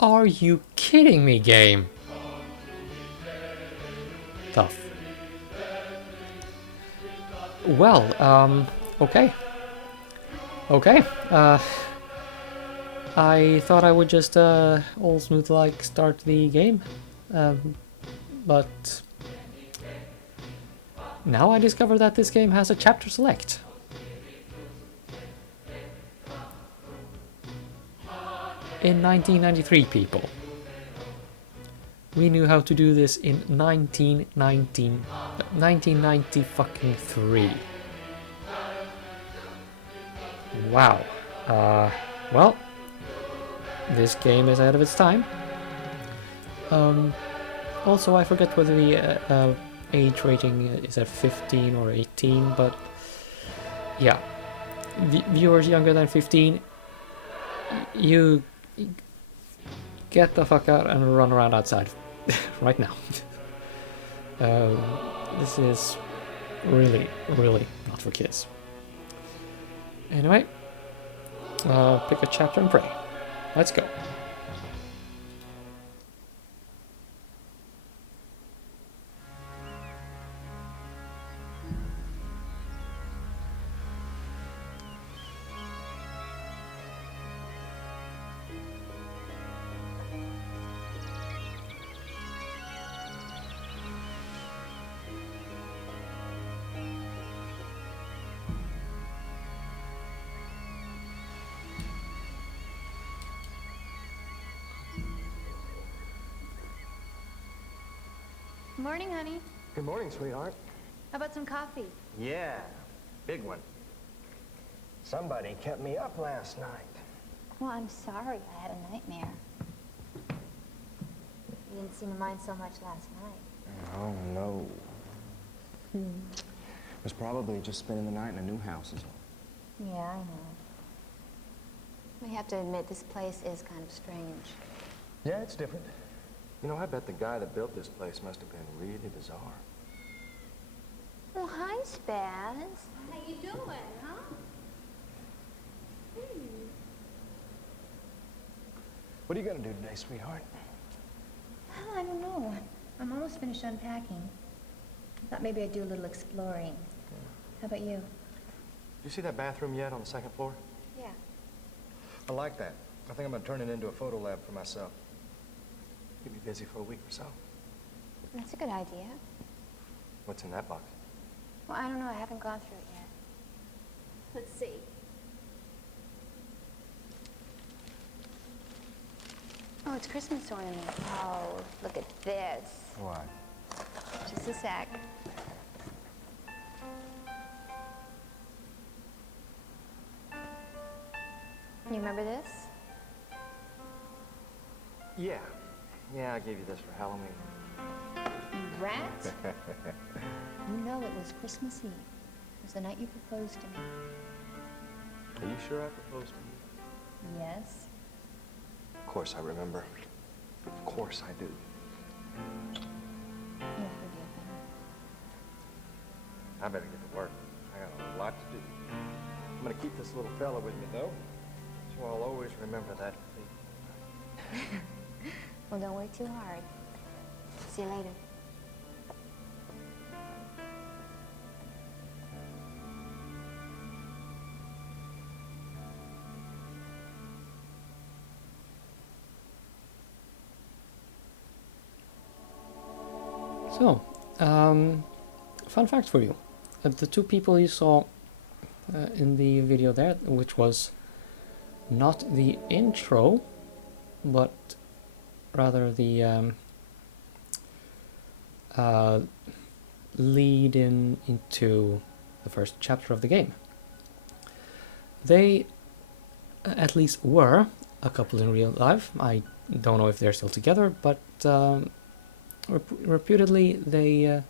Are you kidding me, game? Tough. Well, okay. Okay, I thought I would just, all smooth like start the game. But now I discover that this game has a chapter select. In 1993, people. We knew how to do this in 1990 fucking 3. Wow. Well, this game is ahead of its time. Also, I forget whether the age rating is at 15 or 18, but yeah. Viewers younger than 15, you get the fuck out and run around outside right now. This is really, really not for kids. Anyway, pick a chapter and pray. Let's go. Morning, honey. Good morning, sweetheart. How about some coffee? Yeah, big one. Somebody kept me up last night. Well, I'm sorry. I had a nightmare. You didn't seem to mind so much last night. Oh, no. Was probably just spending the night in a new house is all. Yeah, I know. We have to admit, this place is kind of strange. Yeah, it's different. You know, I bet the guy that built this place must have been really bizarre. Well, hi, Spaz. How you doing, huh? What are you gonna do today, sweetheart? Well, I don't know. I'm almost finished unpacking. I thought maybe I'd do a little exploring. How about you? Did you see that bathroom yet on the second floor? Yeah. I like that. I think I'm gonna turn it into a photo lab for myself. Keep me busy for a week or so. That's a good idea. What's in that box? Well, I don't know. I haven't gone through it yet. Let's see. Oh, it's Christmas ornament. Oh, look at this. What? Just a sec. You remember this? Yeah. Yeah, I gave you this for Halloween. You rat? You know it was Christmas Eve. It was the night you proposed to me. Are you sure I proposed to you? Yes. Of course I remember. Of course I do. You'll forgive me. I better get to work. I got a lot to do. I'm gonna keep this little fella with me, though. So I'll always remember that fate. Well, don't work too hard. See you later. So, fun fact for you. The two people you saw in the video there, which was not the intro, but rather the lead into the first chapter of the game. They at least were a couple in real life. I don't know if they're still together, but reputedly they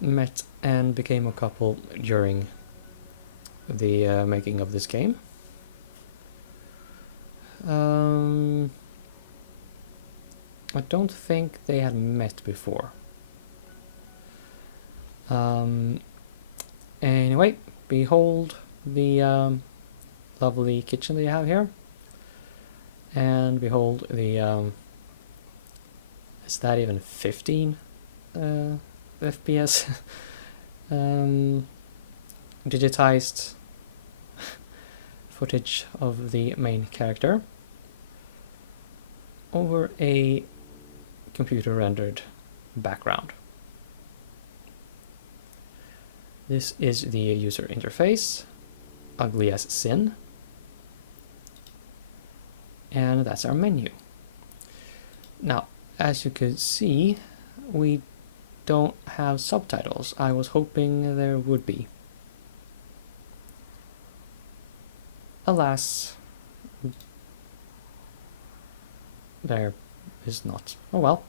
met and became a couple during the making of this game. I don't think they had met before. Anyway, behold the lovely kitchen they have here. And behold, the is that even 15 FPS? Digitized footage of the main character over a computer rendered background. This is the user interface, ugly as sin, and that's our menu. Now, as you could see, we don't have subtitles. I was hoping there would be. Alas, there is not. Oh well.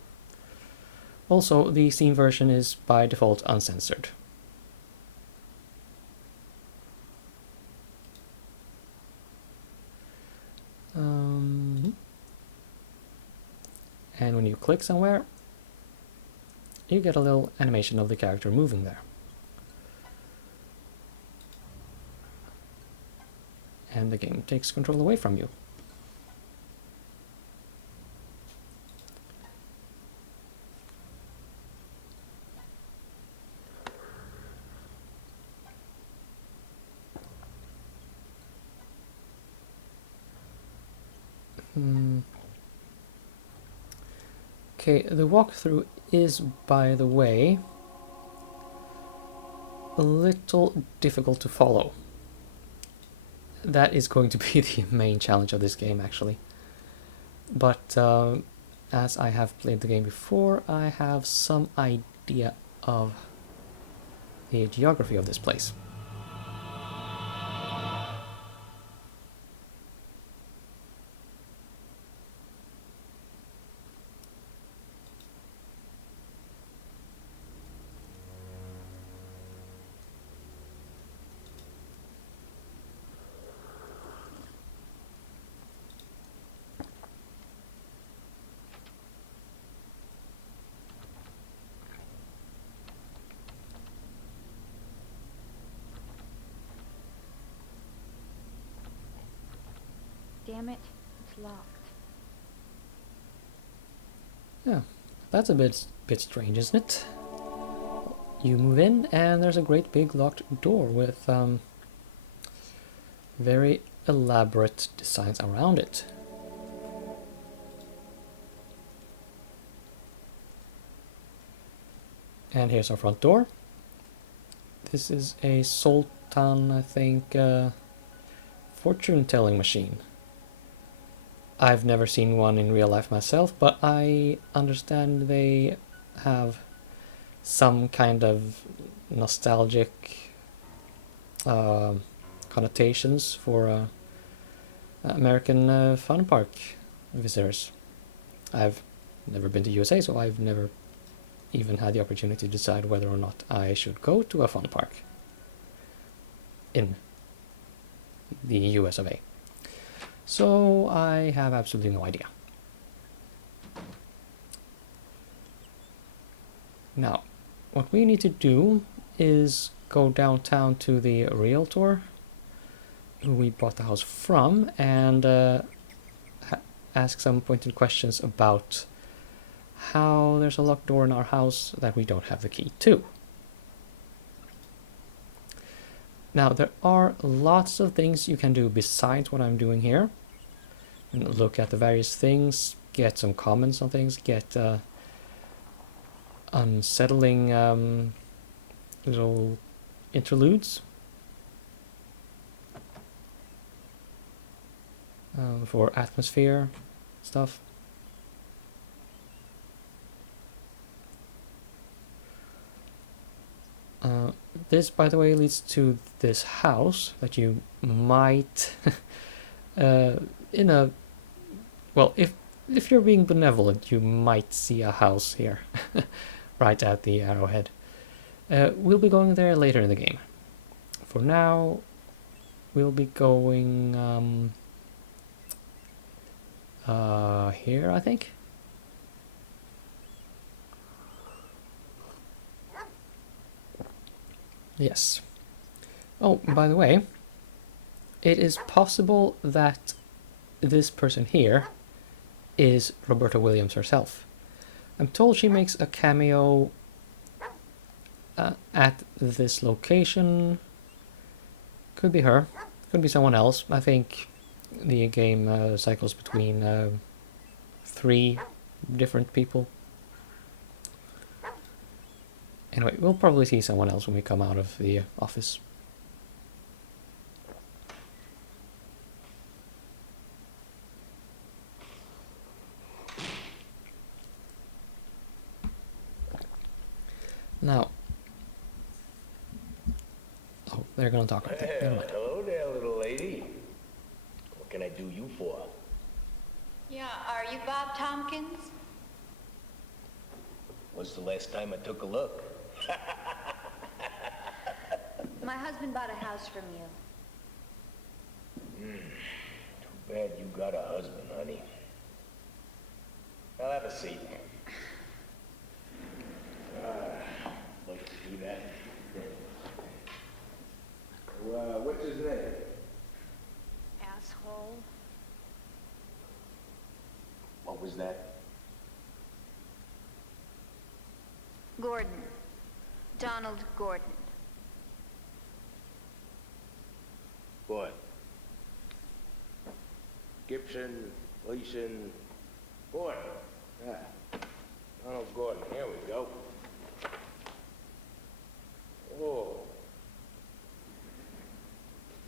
Also, the Steam version is by default uncensored. And when you click somewhere, you get a little animation of the character moving there. And the game takes control away from you. Okay, the walkthrough is, by the way, a little difficult to follow. That is going to be the main challenge of this game, actually. But as I have played the game before, I have some idea of the geography of this place. Damn it, it's locked. Yeah, that's a bit strange, isn't it? You move in and there's a great big locked door with very elaborate designs around it. And here's our front door. This is a Sultan, I think, fortune-telling machine. I've never seen one in real life myself, but I understand they have some kind of nostalgic connotations for American fun park visitors. I've never been to USA, so I've never even had the opportunity to decide whether or not I should go to a fun park in the US of A. So I have absolutely no idea. Now, what we need to do is go downtown to the realtor who we bought the house from and ask some pointed questions about how there's a locked door in our house that we don't have the key to. Now, there are lots of things you can do besides what I'm doing here. And look at the various things, get some comments on things, get unsettling little interludes for atmosphere stuff. This, by the way, leads to this house that you might, well, if you're being benevolent, you might see a house here, right at the arrowhead. We'll be going there later in the game. For now, we'll be going here, I think. Yes. Oh, by the way, it is possible that this person here is Roberta Williams herself. I'm told she makes a cameo at this location. Could be her, could be someone else. I think the game cycles between 3 different people. Anyway, we'll probably see someone else when we come out of the office. Now, oh, they're gonna talk right there. Never mind. Hello there, little lady. What can I do you for? Yeah, are you Bob Tompkins? When's the last time I took a look? My husband bought a house from you. Too bad you got a husband, honey. I'll have a seat. Like to do that. What's his name? Asshole. What was that? Gordon. Donald Gordon. What? Gibson, Gleason, Gordon. Yeah. Donald Gordon, here we go. Oh.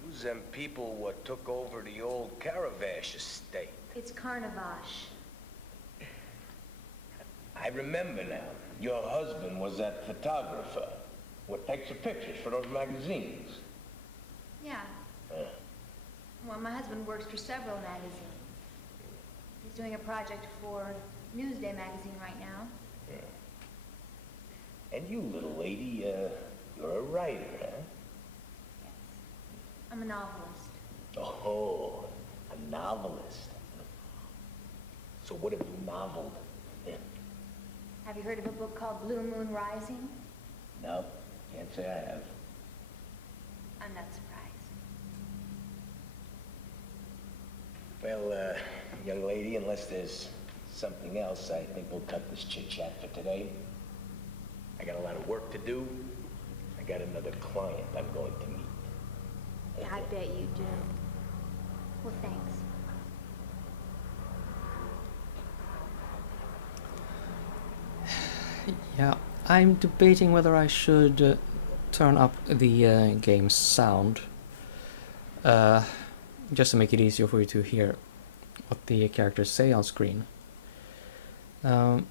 Who's them people what took over the old Caravash estate? It's Carnavash. I remember now. Your husband was that photographer. What takes the pictures for those magazines? Yeah. Well, my husband works for several magazines. He's doing a project for Newsday magazine right now. And you, little lady, you're a writer, huh? Yes. I'm a novelist. Oh, a novelist. So what have you noveled? Have you heard of a book called Blue Moon Rising? No, can't say I have. I'm not surprised. Well, young lady, unless there's something else, I think we'll cut this chit-chat for today. I got a lot of work to do. I got another client I'm going to meet. Yeah, I bet you do. Well, thanks. Yeah, I'm debating whether I should turn up the game's sound, just to make it easier for you to hear what the characters say on screen. I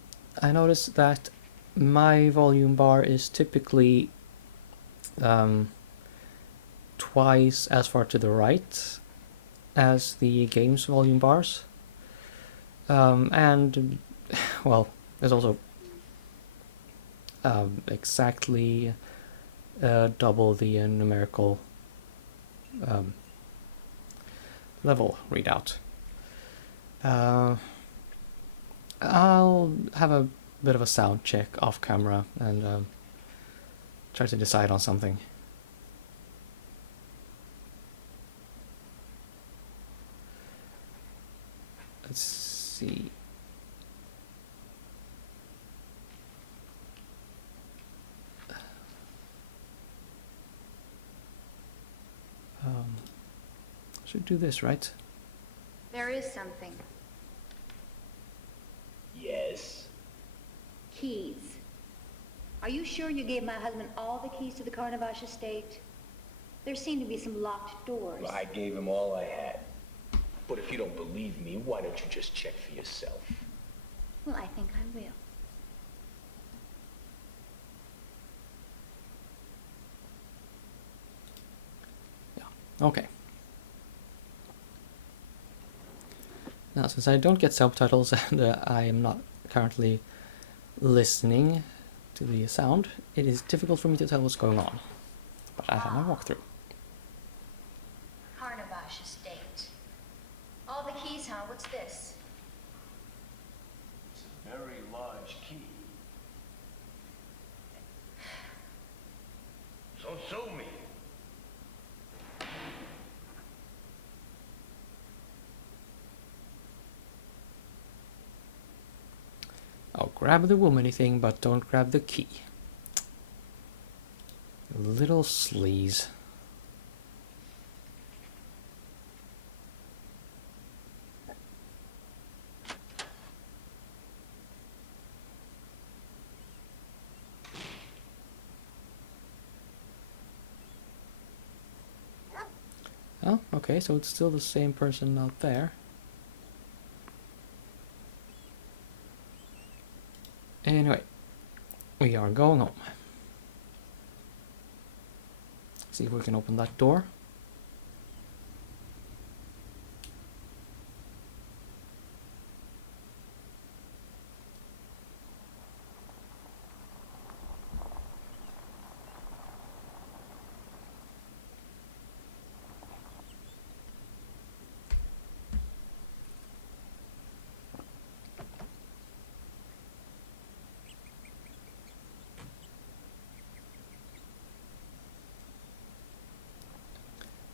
noticed that my volume bar is typically twice as far to the right as the game's volume bars, and well, there's also exactly double the numerical level readout. I'll have a bit of a sound check off camera and try to decide on something. Let's see. Should do this, right? There is something. Yes. Keys. Are you sure you gave my husband all the keys to the Carnavash estate? There seem to be some locked doors. Well, I gave him all I had. But if you don't believe me, why don't you just check for yourself? Well, I think I will. Yeah, okay. Now, since I don't get subtitles and I am not currently listening to the sound, it is difficult for me to tell what's going on. But I have my walkthrough. Carnavash estate. All the keys, huh? What's this? It's a very large key. So sue me. Grab the womany thing, but don't grab the key. Little sleaze. Oh, okay, so it's still the same person out there. Anyway, we are going home. See if we can open that door.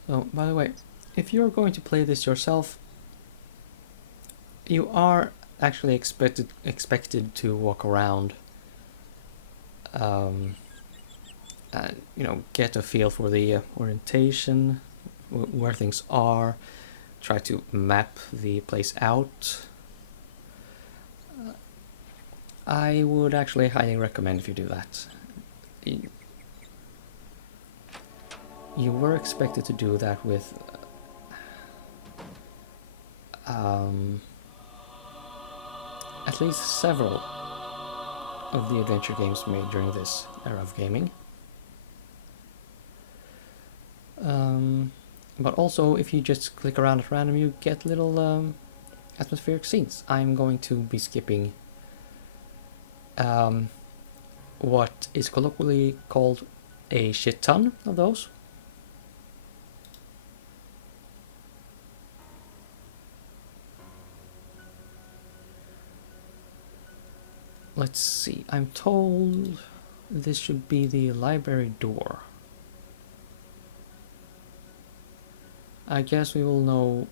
So, by the way, if you're going to play this yourself, you are actually expected to walk around, and you know, get a feel for the orientation, where things are, try to map the place out. I would actually highly recommend if you do that. You were expected to do that with at least several of the adventure games made during this era of gaming. But also, if you just click around at random, you get little atmospheric scenes. I'm going to be skipping what is colloquially called a shit ton of those. Let's see, I'm told this should be the library door. I guess we will know,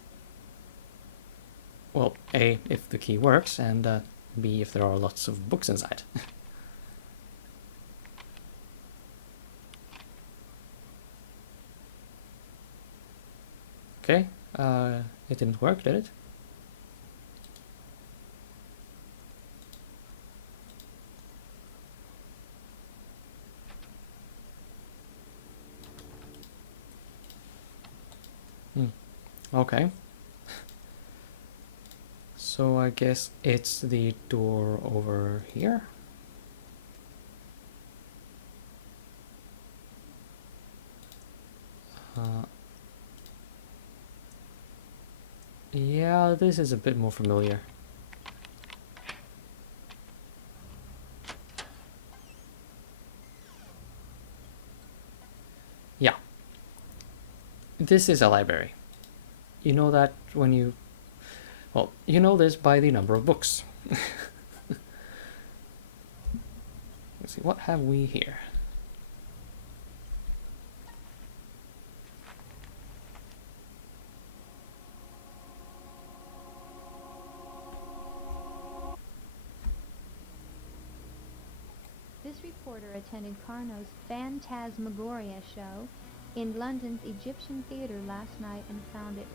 well, A, if the key works, and B, if there are lots of books inside. Okay, it didn't work, did it? Okay. So I guess it's the door over here. Yeah, this is a bit more familiar. Yeah. This is a library. You know that when you... Well, you know this by the number of books. Let's see, what have we here? This reporter attended Carnot's Phantasmagoria show in London's Egyptian Theatre last night and found it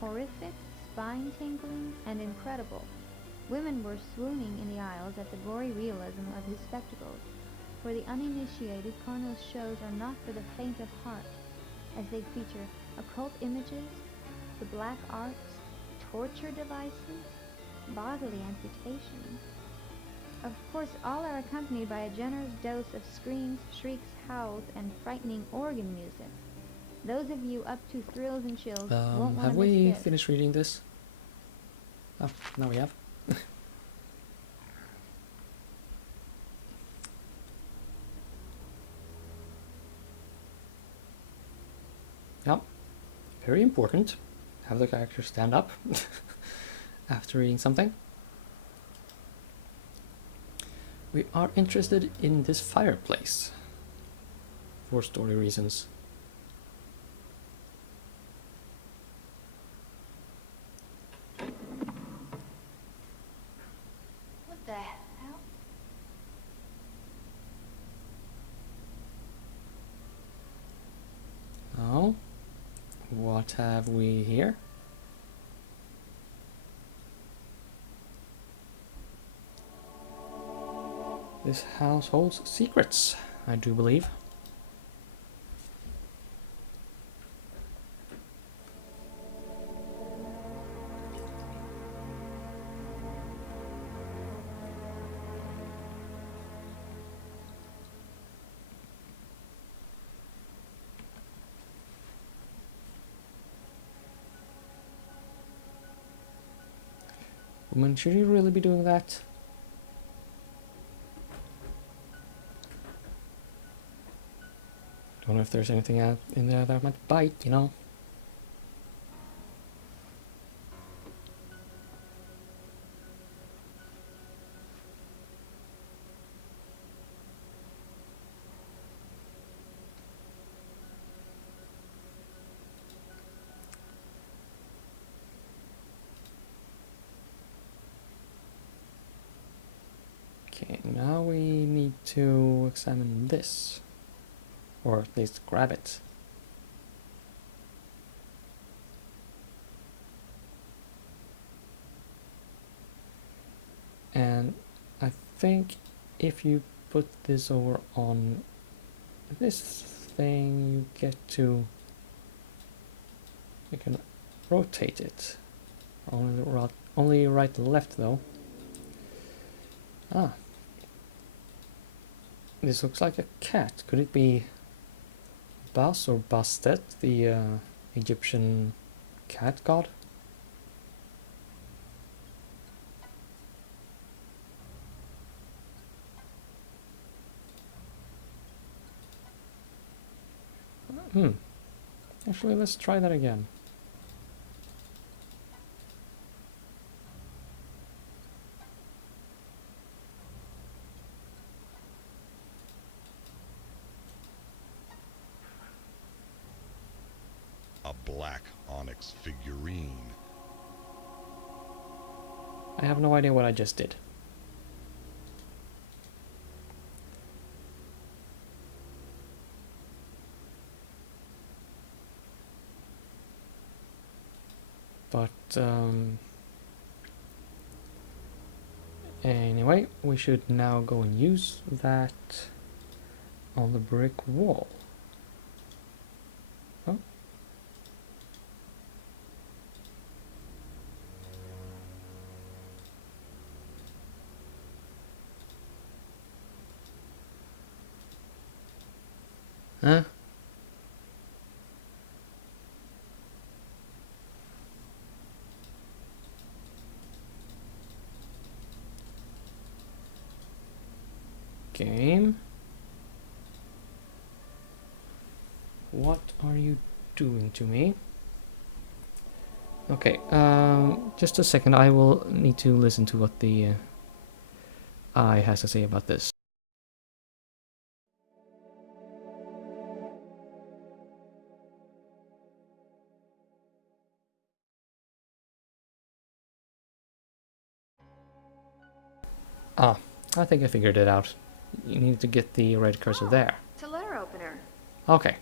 horrific, spine-tingling, and incredible. Women were swooning in the aisles at the gory realism of his spectacles. For the uninitiated, Carnot's shows are not for the faint of heart, as they feature occult images, the black arts, torture devices, bodily amputation. Of course, all are accompanied by a generous dose of screams, shrieks, howls, and frightening organ music. Those of you up to thrills and chills won't want to Have miss we this. finished reading this? Oh, now we have. Yep, very important. Have the character stand up after reading something. We are interested in this fireplace for story reasons. What the hell? what have we here? This house holds secrets, I do believe. Woman, should you really be doing that? Don't know if there's anything out in there that might bite, you know? Okay, now we need to examine this. Or at least grab it. And I think if you put this over on this thing, you get to... You can rotate it. Only right and left though. Ah. This looks like a cat. Could it be Bas or Bastet, the Egyptian cat god? Actually, let's try that again. A black onyx figurine. I have no idea what I just did. But anyway, we should now go and use that on the brick wall. Oh. Huh? Game. What are you doing to me? Okay, just a second. I will need to listen to what the eye has to say about this. Ah, I think I figured it out. You need to get the red cursor there. It's a letter opener. Okay.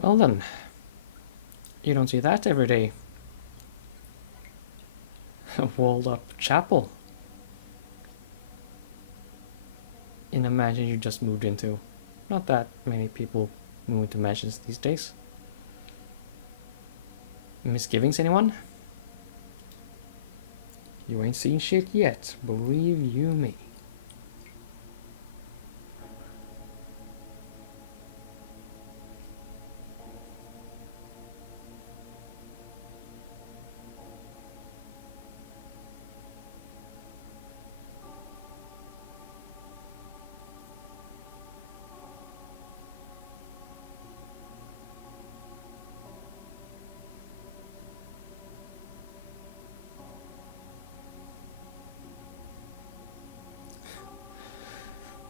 Well then, you don't see that every day. A walled up chapel in a mansion you just moved into. Not that many people move into mansions these days. Misgivings, anyone? You ain't seen shit yet, believe you me.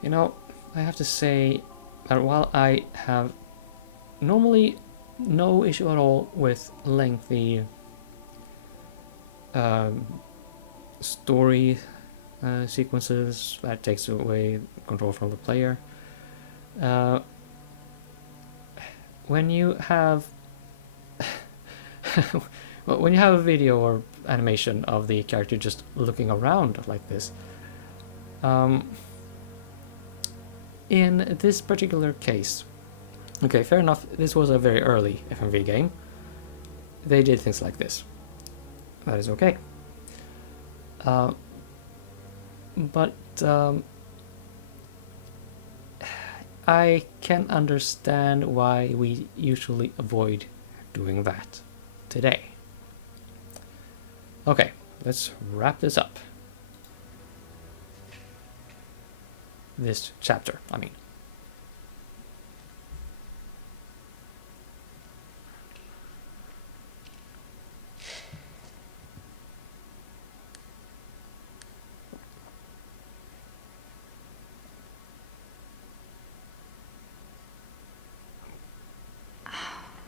You know, I have to say that while I have normally no issue at all with lengthy story sequences that takes away control from the player, when you have well, when you have a video or animation of the character just looking around like this, in this particular case, okay, fair enough, this was a very early FMV game. They did things like this. That is okay. But I can understand why we usually avoid doing that today. Okay, let's wrap this up. This chapter, I mean.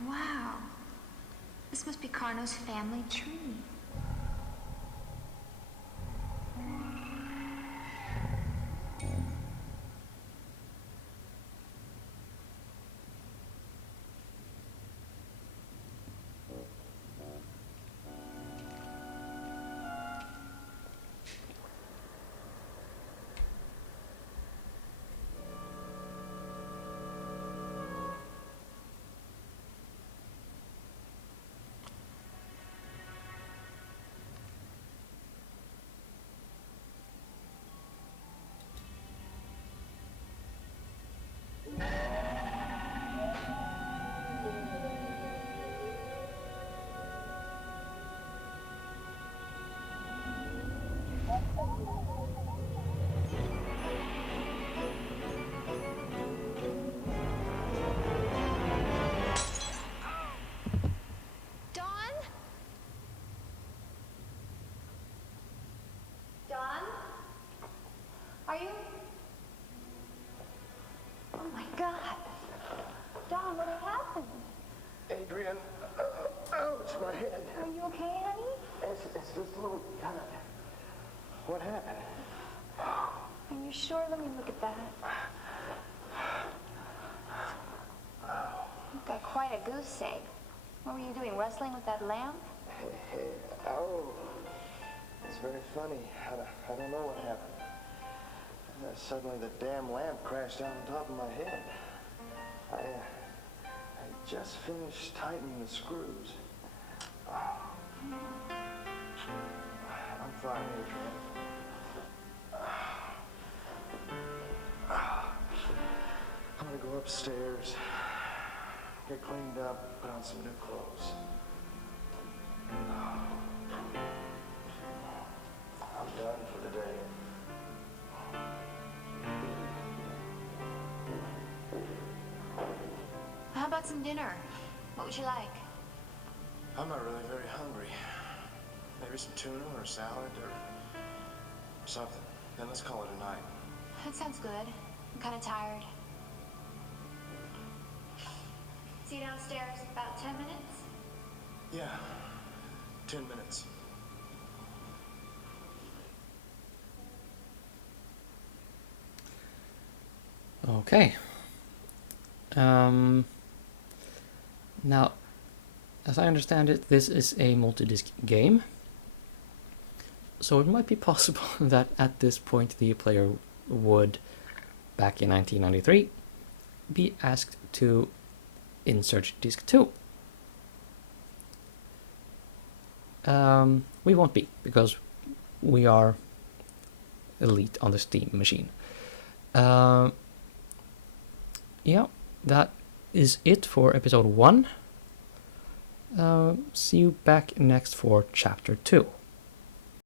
Wow. This must be Carno's family tree. Dawn? Dawn? Are you? Oh my God. Dawn, what happened? Adrian, ouch, my head. Are you okay, honey? It's just a little kind of... What happened? Are you sure? Let me look at that. You've got quite a goose egg. What were you doing, wrestling with that lamp? Hey, oh, it's very funny. I don't know what happened. Suddenly the damn lamp crashed down on top of my head. I just finished tightening the screws. I'm fine, Adrian. I'm gonna go upstairs, get cleaned up, put on some new clothes. I'm done for the day. How about some dinner? What would you like? I'm not really very hungry. Maybe some tuna or a salad or something. Then let's call it a night. That sounds good. I'm kind of tired. See you downstairs in about 10 minutes? Yeah, 10 minutes. Okay. Now, as I understand it, this is a multi-disc game, so it might be possible that at this point the player would, back in 1993, be asked to insert disc 2. We won't be, because we are elite on the Steam machine. Yeah, that is it for episode 1. See you back next for chapter 2.